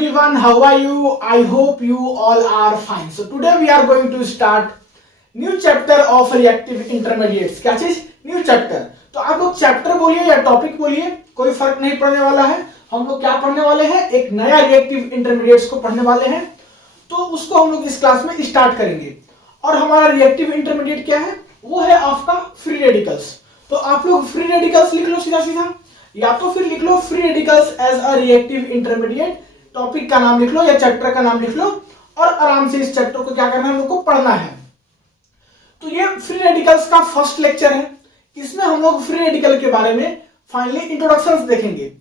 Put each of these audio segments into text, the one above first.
everyone, how are you? I hope you all are fine. So today we are going to start new chapter of reactive intermediates. क्या चीज? New chapter. तो आप लोग chapter बोलिए या topic बोलिए, कोई फर्क नहीं पड़ने वाला है. हम लोग क्या पढ़ने वाले हैं? एक नया रिएक्टिव इंटरमीडिएट्स को पढ़ने वाले हैं. तो उसको हम लोग इस क्लास में स्टार्ट करेंगे. और हमारा रिएक्टिव इंटरमीडिएट क्या है? वो है आपका फ्री रेडिकल्स. तो आप लोग फ्री रेडिकल्स लिख लो सीधा सीधा, या तो फिर लिख लो free radicals as a reactive intermediate. Topic का नाम लिख लो या चैप्टर का नाम लिख लो और आराम से इस चैप्टर को क्या करना है, हम लोग को पढ़ना है. तो ये फ्री रेडिकल्स का फर्स्ट लेक्चर है. इसमें हम लोग फ्री रेडिकल के बारे में फाइनली इंट्रोडक्शंस देखेंगे.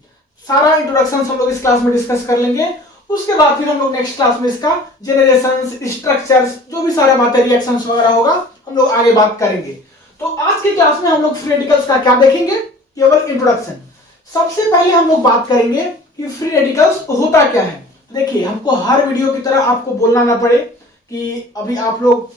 सारा इंट्रोडक्शंस हम लोग इस क्लास में डिस्कस कर लेंगे. उसके बाद फिर हम लोग नेक्स्ट क्लास में इसका जेनरेशंस, स्ट्रक्चर्स, जो भी सारा बातें, रिएक्शंस वगैरह होगा, हम लोग आगे बात करेंगे. तो आज की क्लास में हम लोग फ्री रेडिकल्स का क्या देखेंगे? केवल इंट्रोडक्शन. सबसे पहले हम लोग बात करेंगे कि फ्री रेडिकल्स होता क्या है. देखिए, हमको हर वीडियो की तरह आपको बोलना ना पड़े कि अभी आप लोग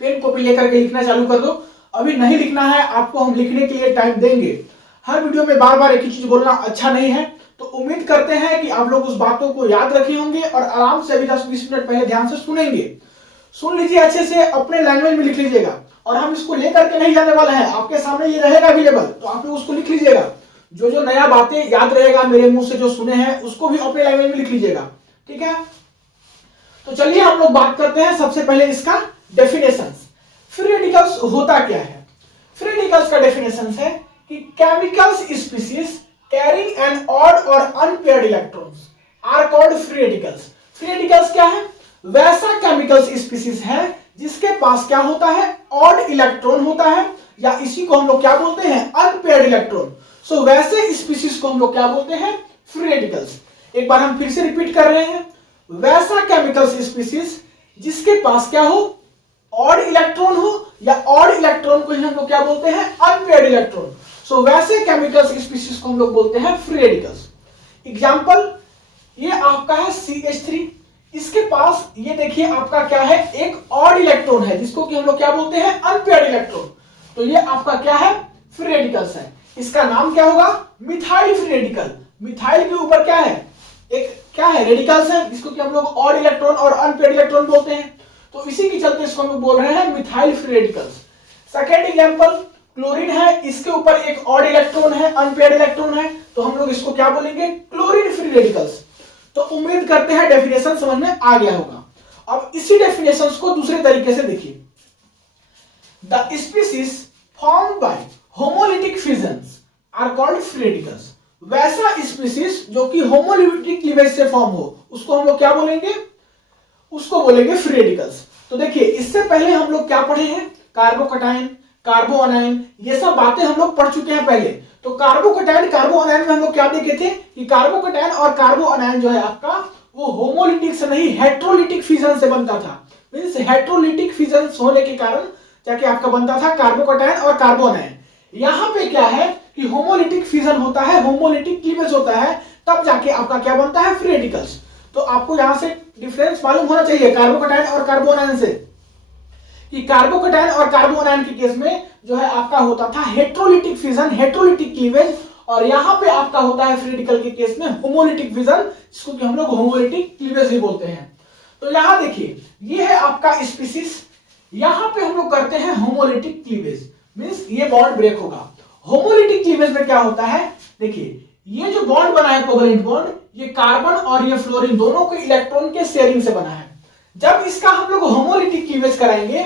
पेन कॉपी लेकर के लिखना चालू कर दो. अभी नहीं लिखना है आपको, हम लिखने के लिए टाइम देंगे. हर वीडियो में बार बार एक ही चीज बोलना अच्छा नहीं है. तो उम्मीद करते हैं कि आप लोग उस बातों को याद रखे होंगे और आराम से अभी 10-20 मिनट पहले ध्यान से सुनेंगे. सुन लीजिए अच्छे से, अपने लैंग्वेज में लिख लीजिएगा. और हम इसको लेकर के नहीं जाने वाले हैं, आपके सामने ये रहेगा अवेलेबल, तो आप लोग उसको लिख लीजिएगा. जो जो नया बातें याद रहेगा मेरे मुंह से जो सुने हैं, उसको भी अपने लैंग्वेज में लिख लीजिएगा. ठीक है, तो चलिए हम लोग बात करते हैं सबसे पहले इसका डेफिनेशंस. फ्री रेडिकल्स होता क्या है? फ्री रेडिकल्स का डेफिनेशन है कि chemicals species carrying an odd और unpaired electrons are called free radicals. Free radicals क्या है? वैसा केमिकल्स स्पीशीज है जिसके पास क्या होता है? ऑड इलेक्ट्रॉन होता है, या इसी को हम लोग क्या बोलते हैं? Unpaired electron. सो वैसे स्पीशीज को हम लोग क्या बोलते हैं? Free radicals. एक बार हम फिर से रिपीट कर रहे हैं. वैसा केमिकल्स स्पीशीज जिसके पास क्या हो? ऑड इलेक्ट्रॉन हो, या ऑड इलेक्ट्रॉन को ही हम लोग क्या बोलते हैं? Unpaired electron. सो वैसे केमिकल्स स्पीशीज को हम लोग बोलते हैं फ्री रेडिकल्स. एग्जांपल, ये आपका है CH3. इसके पास ये देखिए आपका क्या है? एक ऑड इलेक्ट्रॉन है जिसको कि हम लोग क्या बोलते हैं? Unpaired electron. तो ये आपका क्या है? फ्री रेडिकल्स है. इसका नाम क्या होगा? Methyl free radical. मिथाइल के ऊपर क्या है? एक क्या है? रेडिकल्स है जिसको कि हम लोग ऑड इलेक्ट्रॉन और अनपेयर्ड इलेक्ट्रॉन बोलते हैं. तो इसी के चलते इसको हम लोग बोल रहे हैं methyl free radicals. Second example, chlorine है. इसके ऊपर एक ऑड इलेक्ट्रॉन है, अनपेयर्ड इलेक्ट्रॉन है, तो हम लोग इसको क्या बोलेंगे? Chlorine free radicals. तो उम्मीद करते हैं डेफिनेशन समझ में आ गया होगा. अब इसी डेफिनेशन को दूसरे तरीके से देखिए. The species formed by homolytic fissions are called free radicals. वैसा स्पीशीज जो कि होमोलिटिक क्लीवेज से फॉर्म हो, उसको हम लोग क्या बोलेंगे? उसको बोलेंगे फ्री रेडिकल्स. तो देखिए, इससे पहले हम लोग क्या पढ़े हैं? कार्बोकटायन, कार्बो अनायन, ये सब बातें हम लोग पढ़ चुके हैं पहले. तो कार्बोकटायन, कार्बो अनायन में हम लोग क्या देखे थे कि कार्बोकटायन और कार्बो अनायन जो है आपका, वो होमोलिटिक से नहीं हेट्रोलिटिक फिजन से बनता था. मींस हेट्रोलिटिक फिजन होने के कारण जाके आपका बनता था कार्बोकटायन और कार्बो अनायन. यहां पे क्या है कि होमोलिटिक फिजन होता है, होमोलिटिक क्लीवेज होता है, तब जाके आपका क्या बनता है? Free radicals. तो आपको यहां से डिफरेंस मालूम होना चाहिए कार्बोकटायन और कार्बो अनायन से, कि कार्बोकटायन और कार्बो अनायन के केस में जो है आपका होता था हेट्रोलिटिक फिजन, हेट्रोलिटिक क्लीवेज, और यहां पे आपका होता है फ्री रेडिकल के केस में होमोलिटिक फिजन, जिसको कि हम लोग होमोलिटिक क्लीवेज ही बोलते हैं. तो यहां देखिए, ये है आपका स्पीशीज. यहां पे हम लोग करते हैं होमोलिटिक क्लीवेज, मींस ये बॉन्ड ब्रेक होगा. होमोलिटिक क्लीवेज में क्या होता है? देखिए, ये जो बॉन्ड बना है कोवेलेंट बॉन्ड, ये कार्बन और ये फ्लोरीन दोनों के इलेक्ट्रॉन के शेयरिंग से बना है. जब इसका हम लोग होमोलिटिक क्लीवेज कराएंगे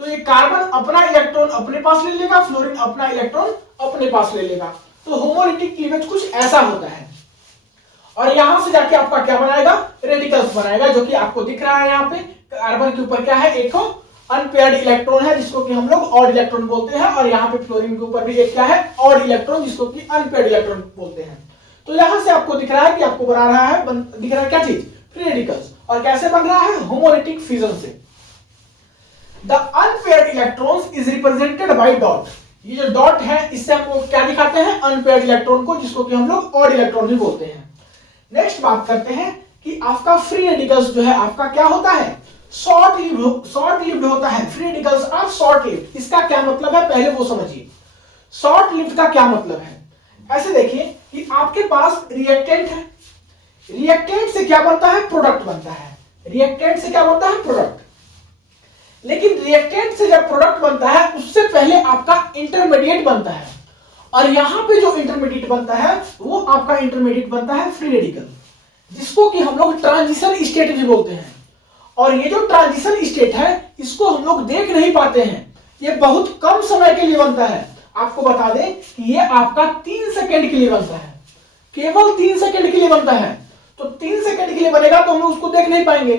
तो ये कार्बन अपना इलेक्ट्रॉन अपने पास ले लेगा, फ्लोरीन अपना इलेक्ट्रॉन अपने पास ले लेगा. तो होमोलिटिक क्लीवेज कुछ ऐसा होता है. और यहां से जाके आपका क्या बनाएगा? रेडिकल्स बनाएगा, जो कि आपको दिख रहा है. यहाँ पे कार्बन के ऊपर क्या है? एक अनपेयर्ड इलेक्ट्रॉन है जिसको कि हम लोग ऑड इलेक्ट्रॉन बोलते हैं, और यहाँ पे फ्लोरीन के ऊपर भी एक क्या है? ऑड इलेक्ट्रॉन, जिसको कि अनपेयर्ड इलेक्ट्रॉन बोलते हैं. तो यहां से आपको दिख रहा है कि आपको बना रहा है, दिख रहा है क्या चीज? Free radicals. और कैसे बन रहा है? होमोलिटिक फिजन से. The unpaired electrons is represented by dot. ये जो डॉट है, इससे हम लोग क्या दिखाते हैं? अनपेयर्ड इलेक्ट्रॉन को, जिसको कि हम लोग ऑड इलेक्ट्रॉन भी बोलते हैं. नेक्स्ट बात करते हैं कि आपका फ्री रेडिकल्स जो है आपका क्या होता है? शॉर्ट लिव्ड होता है. Free radicals are short lived. इसका क्या मतलब है पहले वो समझिए. शॉर्ट लिव्ड का क्या मतलब है? ऐसे देखिए कि आपके पास रिएक्टेंट है, रिएक्टेंट से क्या बनता है, प्रोडक्ट बनता है। रिएक्टेंट से क्या बनता है, प्रोडक्ट। लेकिन रिएक्टेंट से जब प्रोडक्ट बनता है उससे पहले आपका इंटरमीडिएट बनता है, और यहां पे जो इंटरमीडिएट बनता है वो आपका इंटरमीडिएट बनता है फ्री रेडिकल, जिसको कि हम लोग ट्रांजिशन स्टेट भी बोलते हैं। और ये जो ट्रांजिशन स्टेट है इसको हम लोग देख नहीं पाते हैं, ये बहुत कम समय के लिए बनता है। आपको बता दें कि ये आपका 3 सेकंड के लिए बनता है, केवल 3 सेकंड के लिए बनता है। तो 3 सेकंड के लिए बनेगा तो हम लोग उसको देख नहीं पाएंगे।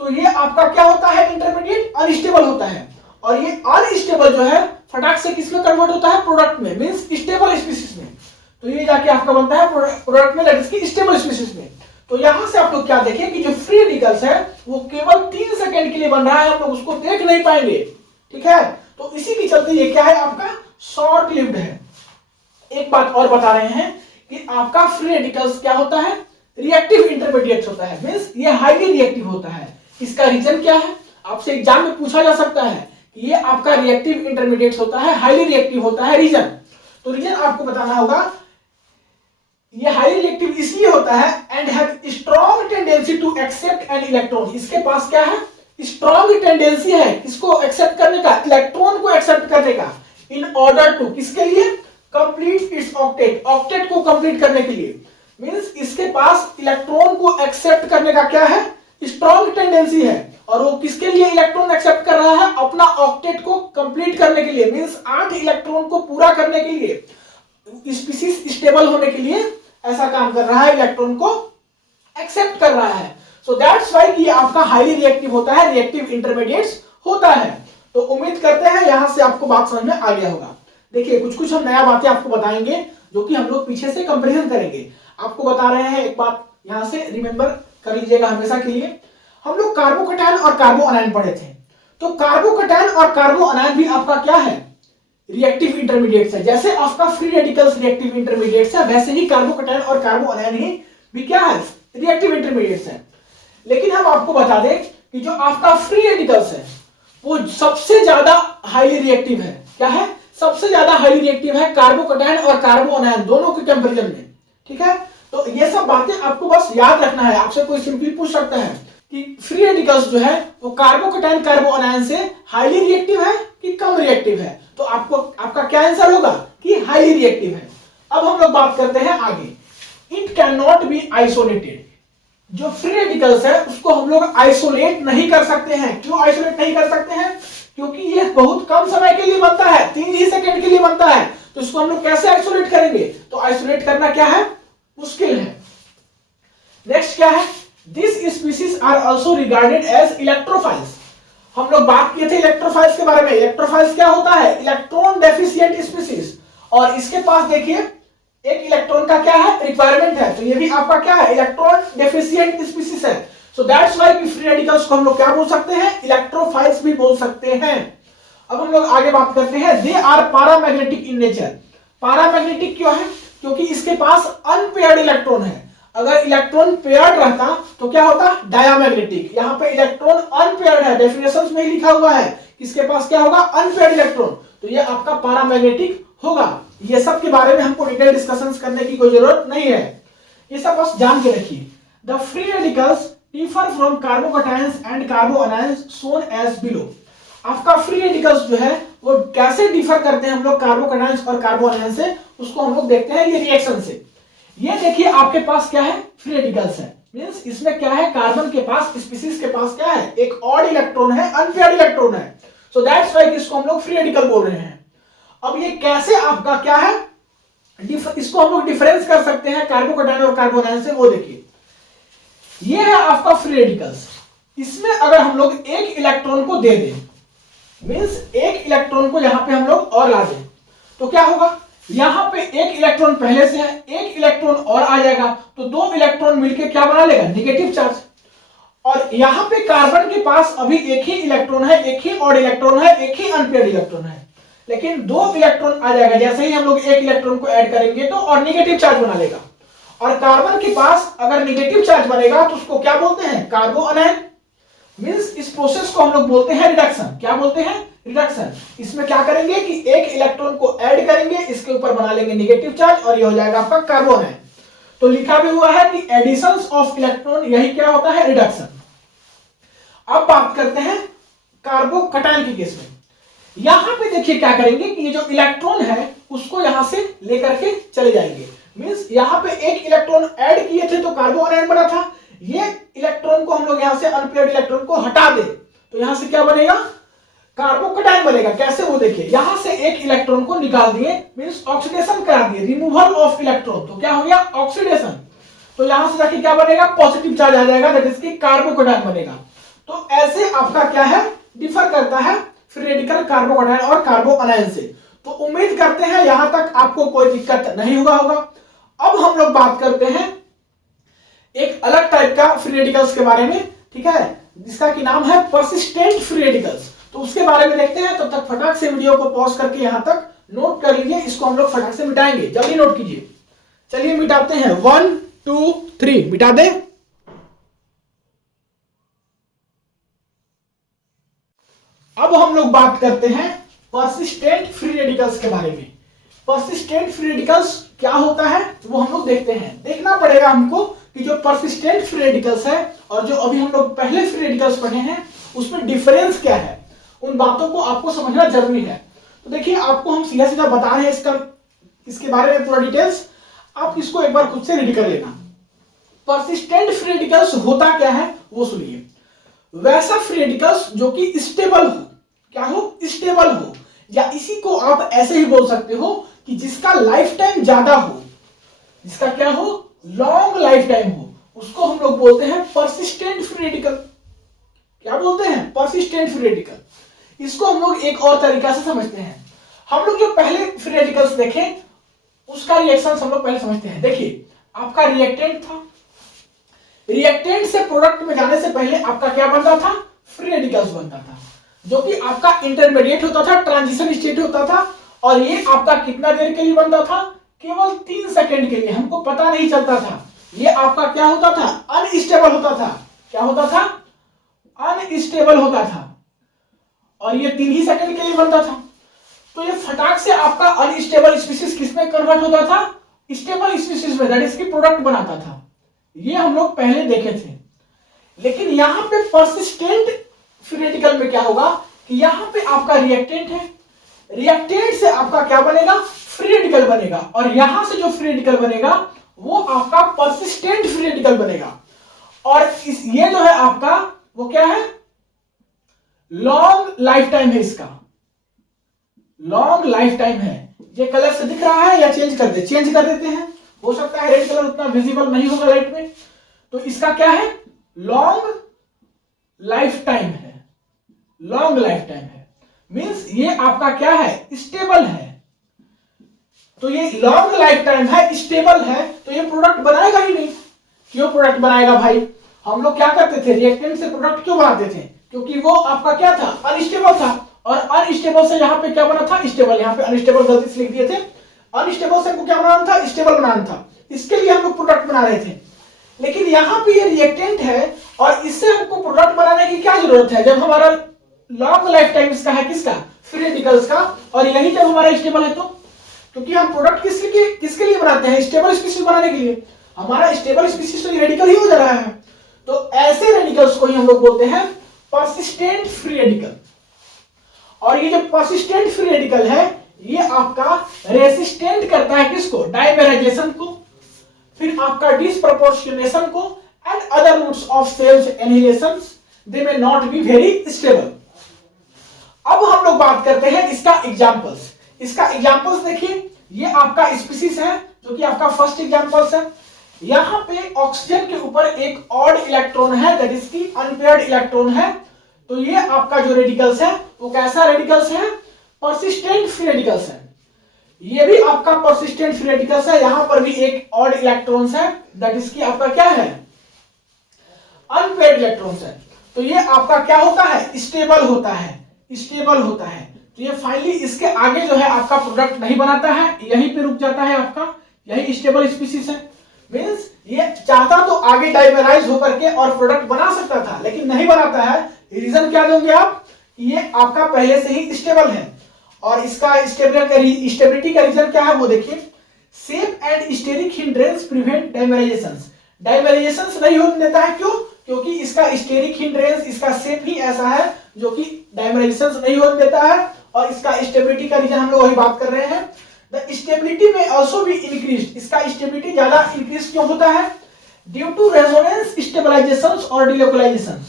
तो ये आपका क्या होता है, इंटरमीडिएट अनस्टेबल होता है, और ये अनस्टेबल जो है फटाक से किसमें कन्वर्ट होता है, प्रोडक्ट में, मींस स्टेबल स्पीशीज में। तो ये जाके आपका बनता है प्रोडक्ट में, दैट इज की स्टेबल स्पीशीज में। तो यहां से आप लोग क्या देखें कि जो फ्री रेडिकल्स है वो केवल 3 सेकंड के लिए बन रहा है, हम लोग उसको देख नहीं पाएंगे, ठीक है। तो इसी के चलते ये क्या है, आपका शॉर्ट लिव्ड है। एक बात और बता रहे हैं कि आपका फ्री रेडिकल्स क्या होता है, रिएक्टिव इंटरमीडिएट होता है, मींस ये हाईली रिएक्टिव होता है। इसका रीजन क्या है, आपसे एग्जाम में पूछा जा सकता है कि ये आपका रिएक्टिव इंटरमीडिएट होता है, हाईली रिएक्टिव होता है, रीजन। तो रीजन आपको बताना होगा, ये हाईली रिएक्टिव इसलिए होता है and have strong tendency to accept an electron. इसके पास क्या है, स्ट्रॉन्ग टेंडेंसी है किसको एक्सेप्ट करने का, इलेक्ट्रॉन को एक्सेप्ट करने का, इन ऑर्डर टू, किसके लिए, कंप्लीट इट्स ऑक्टेट, ऑक्टेट को कंप्लीट करने के लिए। मींस इसके पास इलेक्ट्रॉन को एक्सेप्ट करने का क्या है, स्ट्रॉन्ग टेंडेंसी है, और वो किसके लिए इलेक्ट्रॉन एक्सेप्ट कर रहा है, अपना ऑक्टेट को कंप्लीट करने के लिए, मींस 8 इलेक्ट्रॉन को पूरा करने के लिए, स्पीशीज स्टेबल होने के लिए ऐसा काम कर रहा है, इलेक्ट्रॉन को एक्सेप्ट कर रहा है। सो दैट्स व्हाई कि आपका हाईली रिएक्टिव होता है, रिएक्टिव इंटरमीडिएट्स होता है। तो उम्मीद करते हैं यहां से आपको बात समझ में आ गया होगा। देखिए कुछ कुछ हम नया बातें आपको बताएंगे जो कि हम लोग पीछे से कंपैरिजन करेंगे। आपको बता रहे हैं, एक बात यहां से रिमेंबर कर लीजिएगा हमेशा के लिए, हम लोग कार्बोकैटायन और कार्बो अनायन पढ़े थे। तो कार्बोकैटायन और कार्बो अनायन भी आपका क्या है, रिएक्टिव इंटरमीडिएट्स है। जैसे आपका फ्री रेडिकल्स रिएक्टिव इंटरमीडिएट्स है, वैसे ही कार्बोकैटायन और कार्बो अनायन ही भी क्या है, रिएक्टिव इंटरमीडिएट्स है। लेकिन हम आपको बता दें कि जो आपका फ्री रेडिकल्स है वो सबसे ज्यादा हाईली रिएक्टिव है। क्या है, सबसे ज्यादा हाईली रिएक्टिव है कार्बोकैटायन और कार्बो अनायन दोनों के कंपैरिजन में, ठीक है। तो ये सब बातें आपको बस याद रखना है। आपसे कोई सिंपली पूछ सकता है कि फ्री रेडिकल्स जो है वो कार्बोकैटायन कार्बो अनायन से हाईली रिएक्टिव है कि कम रिएक्टिव है, तो आपको आपका क्या आंसर होगा कि हाईली रिएक्टिव है। अब हम लोग बात करते हैं आगे, it can not be isolated. जो फ्री रेडिकल्स है उसको हम लोग आइसोलेट नहीं कर सकते हैं। क्यों आइसोलेट नहीं कर सकते हैं, क्योंकि ये बहुत कम समय के लिए बनता है, 3 ही सेकंड के लिए बनता है। तो इसको हम लोग कैसे आइसोलेट करेंगे, तो आइसोलेट करना क्या है, मुश्किल है। नेक्स्ट क्या है, this species are also regarded as electrophiles. हम लोग बात किए थे इलेक्ट्रोफाइल्स के बारे में। इलेक्ट्रोफाइल्स क्या होता है, इलेक्ट्रॉन डेफिशिएंट स्पीशीज, और इसके पास देखिए एक इलेक्ट्रॉन का क्या है, रिक्वायरमेंट है। तो ये भी आपका क्या है, इलेक्ट्रॉन डेफिशिएंट स्पीशीज है। सो दैट्स व्हाई कि फ्री रेडिकल्स को हम लोग क्या बोल सकते हैं, इलेक्ट्रोफाइल्स भी बोल सकते हैं। अब हम लोग आगे बात करते हैं, they are paramagnetic in nature. Paramagnetic क्यों है, क्योंकि इसके पास अनपेयर्ड इलेक्ट्रॉन है। अगर इलेक्ट्रॉन पेयर्ड रहता तो क्या होता, डायमैग्नेटिक। यहाँ पे इलेक्ट्रॉन अनपेयर्ड है, डेफिनेशंस में ही लिखा हुआ है किसके पास क्या होगा, अनपेयर्ड इलेक्ट्रॉन, तो ये आपका पैरामैग्नेटिक होगा। ये सब के बारे में हमको डिटेल डिस्कशंस करने की कोई जरूरत नहीं है, ये सब बस जान के रखिए। The free radicals differ from carbocations and carbanions shown as below. आपका फ्री रेडिकल्स जो है वो कैसे डिफर करते हैं हम लोग कार्बोकैटायंस और कार्बो अनायंस से, उसको हम लोग देखते हैं ये रिएक्शन से। ये देखिए आपके पास क्या है, फ्री रेडिकल्स है, मींस इसमें क्या है, कार्बन के पास, स्पीशीज के पास क्या है, एक ऑड इलेक्ट्रॉन है, अनपेयर्ड इलेक्ट्रॉन है। सो दैट्स व्हाई इसको हम लोग फ्री रेडिकल बोल रहे हैं। अब ये कैसे आपका क्या है, इसको हम लोग डिफरेंस कर सकते हैं कार्बोकैटायन और कार्बो अनायन से, वो देखिए। ये है आपका फ्री रेडिकल्स, इसमें अगर हम लोग एक इलेक्ट्रॉन को दे दें, मींस एक इलेक्ट्रॉन को यहां पे हम लोग और ला दें, तो क्या होगा, यहां पे एक इलेक्ट्रॉन पहले से है, एक इलेक्ट्रॉन और आ जाएगा, तो 2 इलेक्ट्रॉन मिलकर क्या बना लेगा, नेगेटिव चार्ज। और यहां पे कार्बन के पास अभी एक ही इलेक्ट्रॉन है, एक ही ऑड इलेक्ट्रॉन है, एक ही अनपेयर्ड इलेक्ट्रॉन है, लेकिन 2 इलेक्ट्रॉन आ जाएगा। जैसे ही हम लोग एक इलेक्ट्रॉन को ऐड करेंगे तो और नेगेटिव चार्ज बना लेगा। और कार्बन के पास अगर नेगेटिव चार्ज बनेगा तो उसको क्या बोलते हैं, कार्बो अनायन। मींस इस प्रोसेस को हम लोग बोलते हैं रिडक्शन। क्या बोलते हैं, रिडक्शन। इसमें क्या करेंगे कि एक इलेक्ट्रॉन को ऐड करेंगे, इसके ऊपर बना लेंगे नेगेटिव चार्ज, और ये हो जाएगा आपका कार्बो अनायन। तो लिखा भी हुआ है कि एडिशन ऑफ इलेक्ट्रॉन, यही क्या होता है, रिडक्शन। अब बात करते हैं कार्बोकटायन के केस में। यहां पे देखिए क्या करेंगे कि ये जो इलेक्ट्रॉन है उसको यहां से लेकर के चले जाएंगे। मींस यहां पे एक इलेक्ट्रॉन ऐड किए थे तो कार्बोकटायन बना था, ये इलेक्ट्रॉन को हम लोग यहां से अनपेयर्ड इलेक्ट्रॉन को हटा दे तो यहां से क्या बनेगा, कार्बोकटायन बनेगा। कैसे, वो देखिए यहां से एक इलेक्ट्रॉन को निकाल दिए, मींस ऑक्सीडेशन करा दिए, रिमूवल ऑफ इलेक्ट्रॉन, तो क्या हो गया, ऑक्सीडेशन। तो यहां से जाके क्या बनेगा, पॉजिटिव चार्ज आ जाएगा, दैट इज की कार्बोकटायन बनेगा। तो ऐसे आपका क्या है, डिफर करता है फ्री रेडिकल कार्बोकटायन और कार्बोअनायन से। तो उम्मीद करते हैं यहां तक आपको कोई दिक्कत नहीं हुआ होगा। अब हम लोग बात करते हैं एक अलग टाइप का फ्री रेडिकल्स के बारे में, ठीक है, जिसका की नाम है परसिस्टेंट फ्री रेडिकल्स। तो उसके बारे में देखते हैं। तब तक फटाक से वीडियो को पॉज करके यहां तक नोट कर लीजिए, इसको हम लोग फटाक से मिटाएंगे, जल्दी नोट कीजिए। चलिए मिटाते हैं, 1 2 3 मिटा दे। अब हम लोग बात करते हैं परसिस्टेंट फ्री रेडिकल्स के बारे में। परसिस्टेंट फ्री रेडिकल्स क्या होता है वो हम लोग देखते हैं। देखना पड़ेगा हमको कि जो परसिस्टेंट फ्री रेडिकल्स है और जो अभी हम लोग पहले फ्री रेडिकल्स पढ़े हैं उसमें डिफरेंस क्या है, उन बातों को आपको समझना जरूरी है। तो देखिए आपको हम सीधा सीधा बता रहे हैं इसके बारे में पूरा डिटेल्स, आप इसको एक बार खुद से रेडी कर लेना। परसिस्टेंट फ्री रेडिकल्स होता क्या है वो सुनिए। वैसा फ्री रेडिकल्स जो कि स्टेबल हो, क्या हो, स्टेबल हो, या इसी को आप ऐसे ही बोल सकते हो कि जिसका लाइफ टाइम ज्यादा हो, जिसका क्या हो, लॉन्ग लाइफ टाइम हो, उसको हम लोग बोलते हैं परसिस्टेंट फ्री रेडिकल। क्या बोलते हैं, परसिस्टेंट फ्री रेडिकल। इसको हम लोग एक और तरीका से समझते हैं। हम लोग जो पहले फ्री रेडिकल्स देखे उसका रिएक्शन हम लोग पहले समझते हैं। देखिए आपका रिएक्टेंट था, रिएक्टेंट से प्रोडक्ट में जाने से पहले आपका क्या बनता था, फ्री रेडिकल्स बनता था, जो कि आपका इंटरमीडिएट होता था, ट्रांजिशन स्टेट होता था। और ये आपका कितना देर के लिए बनता था, केवल 3 सेकंड के लिए, हमको पता नहीं चलता था। ये आपका क्या होता था, अनस्टेबल होता था। क्या होता था, अनस्टेबल होता था, और ये 3 ही सेकंड के लिए बनता था। तो ये फटाक से आपका अनस्टेबल स्पीशीज किसमें कन्वर्ट होता था, स्टेबल स्पीशीज में, दैट इज की प्रोडक्ट बनाता था। ये हम लोग पहले देखे थे। लेकिन यहां पे परसिस्टेंट फ्री रेडिकल में क्या होगा कि यहां पे आपका रिएक्टेंट है, रिएक्टेंट से आपका क्या बनेगा, फ्री रेडिकल बनेगा, और यहां से जो फ्री रेडिकल बनेगा वो आपका परसिस्टेंट फ्री रेडिकल बनेगा। और ये जो है आपका वो क्या है, लॉन्ग लाइफ टाइम है, इसका लॉन्ग लाइफ टाइम है। ये कलर से दिख रहा है या चेंज कर दे, चेंज कर देते हैं, हो सकता है रेड कलर उतना विजिबल नहीं होगा लाइट में। तो इसका क्या है, लॉन्ग लाइफ टाइम है, लॉन्ग लाइफ टाइम है, मींस ये आपका क्या है, स्टेबल है। तो ये लॉन्ग लाइफ टाइम है, स्टेबल है, तो ये प्रोडक्ट बनाएगा ही नहीं। क्यों प्रोडक्ट बनाएगा भाई, हम लोग क्या करते थे, रिएक्टेंट से प्रोडक्ट क्यों बनाते थे, क्योंकि वो आपका क्या था, अनस्टेबल था, और अनस्टेबल से यहां पे क्या बना था, स्टेबल। यहां पे अनस्टेबल गलती से लिख दिए थे, अनस्टेबल से हमको क्या बनाना था, स्टेबल बनाना था, इसके लिए हम लोग प्रोडक्ट बना रहे थे। लेकिन यहां पे ये रिएक्टेंट है और इससे हमको प्रोडक्ट बनाने की क्या जरूरत है, जब हमारा लॉन्ग लाइफ टाइम इसका है, किसका, फ्री रेडिकल्स का, और यही जब हमारा स्टेबल है। तो क्योंकि हम प्रोडक्ट किसके लिए बनाते हैं, स्टेबल स्पीशीज बनाने के लिए, हमारा स्टेबल स्पीशीज तो रेडिकल ही हो जा रहा है। तो ऐसे रेडिकल्स को ही हम लोग बोलते हैं परसिस्टेंट फ्री रेडिकल। और ये जो परसिस्टेंट फ्री रेडिकल है ये आपका रेसिस्टेंट करता है किसको, डाइमेराइजेशन को, फिर आपका डिसप्रोपोर्शनेशन को, and other routes of cells annihilations, they may not be very stable. अब हम लोग बात करते हैं इसका एग्जांपल्स। इसका एग्जांपल्स देखिए, ये आपका स्पीशीज है जो कि आपका फर्स्ट एग्जांपल्स है। यहां पे ऑक्सीजन के ऊपर एक ऑड इलेक्ट्रॉन है, दैट इज की अनपेयर्ड इलेक्ट्रॉन है। तो ये आपका जो रेडिकल्स है वो कैसा रेडिकल्स है, परसिस्टेंट फ्री रेडिकल्स है। ये भी आपका परसिस्टेंट फ्री रेडिकल्स है, यहां पर भी एक ऑड इलेक्ट्रॉन्स है, दैट इज की आपका क्या है, अनपेयर्ड इलेक्ट्रॉन्स है। तो ये आपका क्या होता है, स्टेबल होता है, स्टेबल होता है। तो ये फाइनली इसके आगे जो है आपका प्रोडक्ट नहीं बनाता है, यहीं पे रुक जाता है आपका, यही स्टेबल स्पीशीज है। मींस ये चाहता तो आगे डाइमेराइज होकर के और प्रोडक्ट बना सकता था, लेकिन नहीं बनाता है। रीजन क्या दोगे आप, ये आपका पहले से ही स्टेबल है। और इसका स्टेबिलिटी का रीजन क्या है वो देखिए, safe and steric hindrance prevent dimerization. Dimerization नहीं होने देता है, क्यों? क्योंकि इसका स्टेरिक हिंड्रेंस, इसका सेप ही ऐसा है जो कि डाइमराइजेशन नहीं होने देता है। और इसका स्टेबिलिटी का रीजन हम लोग वही बात कर रहे हैं। द स्टेबिलिटी में ऑल्सो भी इंक्रीज, इसका स्टेबिलिटी ज्यादा इंक्रीज क्यों होता है? ड्यू टू रेजोनेंस स्टेबलाइजेशन और डिलोकलाइजेशन।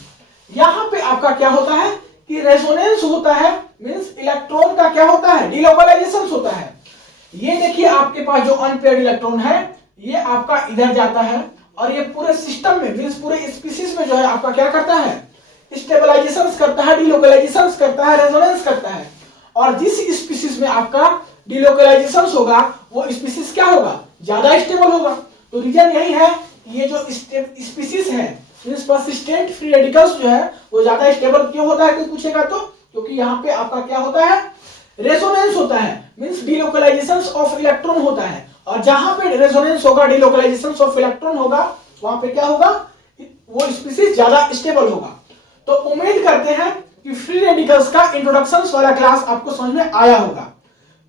यहाँ पे आपका क्या होता है कि रेजोनेंस होता है, मींस इलेक्ट्रॉन का क्या होता है? डिलोकलाइजेशन होता है। ये देखिए आपके पास जो अनपेयर्ड इलेक्ट्रॉन है ये आपका इधर जाता है और ये पूरे सिस्टम में, मींस पूरे स्पीशीज में जो है आपका क्या करता है? स्टेबलाइजेशन करता है, डिलोकलाइजेशन करता है, रेजोनेंस करता है। और जिस स्पीशीज में आपका डिलोकलाइजेशन होगा वो स्पीशीज क्या होगा? ज्यादा स्टेबल होगा। तो रीजन यही है कि ये जो स्पीशीज है, मींस परसिस्टेंट फ्री रेडिकल्स जो है वो ज्यादा स्टेबल क्यों होता है? कोई पूछेगा तो क्योंकि यहाँ पे आपका क्या होता है? रेजोनेंस होता है, मींस डिलोकलाइजेशन ऑफ इलेक्ट्रॉन होता है। और जहां पे रेजोनेंस होगा, डिलोकलाइजेशन ऑफ इलेक्ट्रॉन होगा, वहां पे क्या होगा? वो स्पीशीज ज्यादा स्टेबल होगा। तो उम्मीद करते हैं कि फ्री रेडिकल्स का इंट्रोडक्शन वाला क्लास आपको समझ में आया होगा।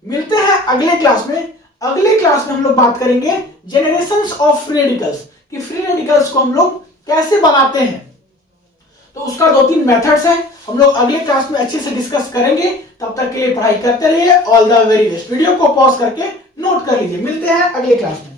मिलते हैं अगले क्लास में। अगले क्लास में हम लोग बात करेंगे जेनरेशंस ऑफ फ्री रेडिकल्स, कि फ्री रेडिकल्स को हम लोग कैसे बनाते हैं। तो उसका 2-3 मेथड्स है, हम लोग अगले क्लास में अच्छे से डिस्कस करेंगे। तब तक के लिए पढ़ाई करते रहिए। All the very best. Video को पॉज करके नोट कर लीजिए। मिलते हैं अगले क्लास में।